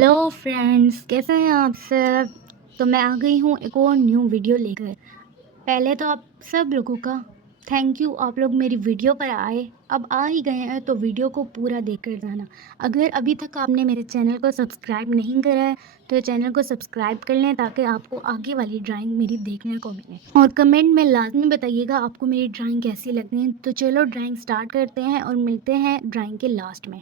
Hello friends, कैसे हैं आप सब। तो मैं आ गई हूँ एक और न्यू वीडियो लेकर। पहले तो आप सब लोगों का थैंक यू, आप लोग मेरी वीडियो पर आए। अब आ ही गए हैं तो वीडियो को पूरा देखकर जाना। अगर अभी तक आपने मेरे चैनल को सब्सक्राइब नहीं करा है तो चैनल को सब्सक्राइब कर लें ताकि आपको आगे वाली ड्राइंग मेरी देखने को मिले। और कमेंट में लाजमी बताइएगा आपको मेरी ड्राइंग कैसी लगती है। तो चलो ड्राइंग स्टार्ट करते हैं और मिलते हैं ड्राइंग के लास्ट में।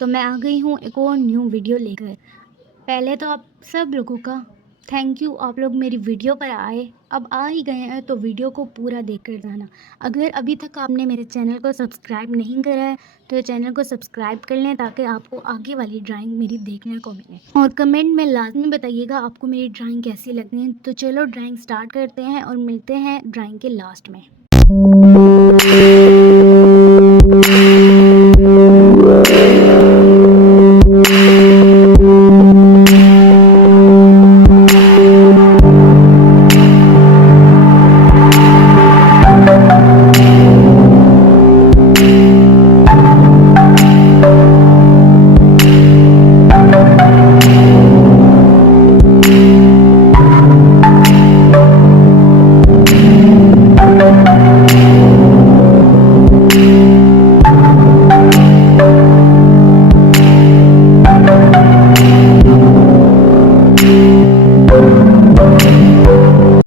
तो मैं आ गई हूँ एक और न्यू वीडियो लेकर। पहले तो आप सब लोगों का थैंक यू, आप लोग मेरी वीडियो पर आए। अब आ ही गए हैं तो वीडियो को पूरा देख कर जाना। अगर अभी तक आपने मेरे चैनल को सब्सक्राइब नहीं करा है तो चैनल को सब्सक्राइब कर लें ताकि आपको आगे वाली ड्राइंग मेरी देखने को मिले। और कमेंट में लाजमी बताइएगा आपको मेरी ड्राइंग कैसी लगती है। तो चलो ड्राइंग स्टार्ट करते हैं और मिलते हैं ड्राइंग के लास्ट में।